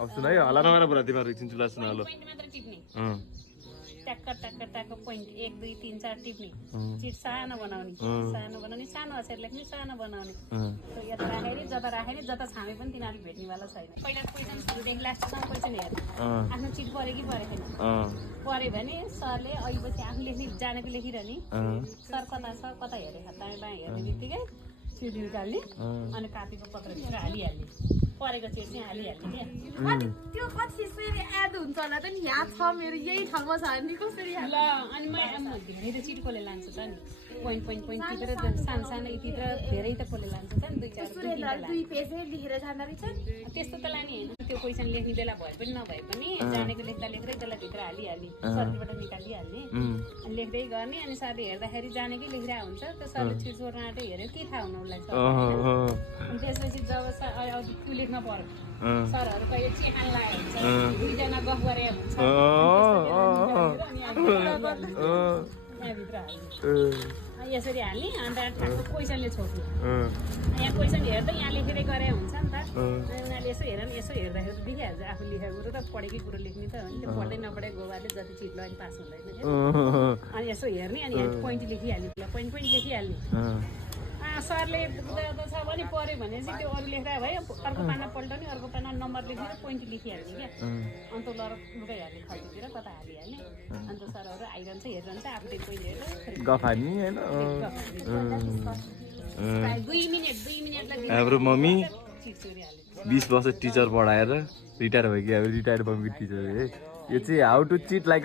अब सुन है हल्ला नगर पुरा तिमीहरू एकछिन चुला सुन हलो पोइन्ट मात्र टिप्ने ट्याक्क ट्याक्क ट्याक्क पोइन्ट 1 2 3 4 टिप्ने चिट सानो बनाउने सानो अक्षर लेख्ने सानो बनाउने यता राखेर जता राखेर जता छामे पनि तिनीहरू भेट्नेवाला छैन पहिला क्वेसन सुरुदेखि लास्टसम्म क्वेसन हेर्ने आफ्नो चिट पऱ्यो कि परेको छैन पऱ्यो भने सरले अहिलेपछि आफू लेख्ने जानेको लेखिरहने सर कता छ कता हेरे दायाँ बायाँ हेर्ने बित्तिकै चिट निकाल्ने अनि कापीको पत्रभित्र हालिहाल्ने परेको चिट चाहिँ हालिहाल्ने क्या त्यो कति फेरि एड हुन्छ होला त नि यहाँ छ मेरो यही ठाउँमा छ नि कसरी ल अनि म धेरै चिट कसले लान्छ त नि पोइन्ट पोइन्ट पोइन्ट टिपेर सानो सानो यतित्र धेरै त कसले लान्छ त नि 2 पेजै लेखेर जाँदा रहेछ त्यस्तो त लाने होइन त्यो क्वेसन लेख्ने बेला भए पनि नभए पनि जानेको लेख्दा लेख्दै त्यसलाई भित्र हालिहाल्ने सरबाट निकालिहाल्ने अनि लेख्दै गर्ने अनि सरले हेर्दाखेरि जानेकै लेखिरहेको हुन्छ त्यो सरले चिट छोड्न आँटे हेऱ्यो के थाहा हुनु उसलाई अनि त्यसपछि जब त्यो लेख्न पर्यो सरहरू कहिले चिहान लगाएको हुन्छ दुईजना गफ गरे हुन्छ यहाँभित्र हाल्ने यसरी हाल्ने अन्त ठ्याक्क क्वेसनले छोड्ने यहाँ क्वेसन हेर्दा यहाँ लेखेरै गरे हुन्छ नि त उनीहरूले यसो हेर्दाखेरि त देखिहाल्छ आफू लेखेको कुरो त पढेकै कुरो लेख्ने त हो नि त्यो पढ्दै नपढेको गोबाले जति चिट लगायो पास हुँदैन अनि यसो हेर्ने अनि यहाँ पोइन्ट लेखिहाल्ने पोइन्ट पोइन्ट लेखिहाल्ने सरले छ भने पऱ्यो भने चाहिँ त्यो अरू लेख्दा भयो अर्को पाना पल्टाउने अर्को पाना नम्बर लेखेर पोइन्ट लेखिहाल्ने क्या अन्त लुगाइहाल्ने खल्तीतिर कता हालिहाल्ने अन्त सरहरू आइरहन्छ हेरिरहन्छ आफूले पोइन्ट हेरेर गफानी हैन 2 मिनेटलाई हाम्रो मम्मी चिट चोरिहाल्ने 20 वर्ष टिचर पढाएर रिटायर भयो कि अब रिटायर मम्मी टिचर है यो चाहिँ हाउ टु चिट लाइक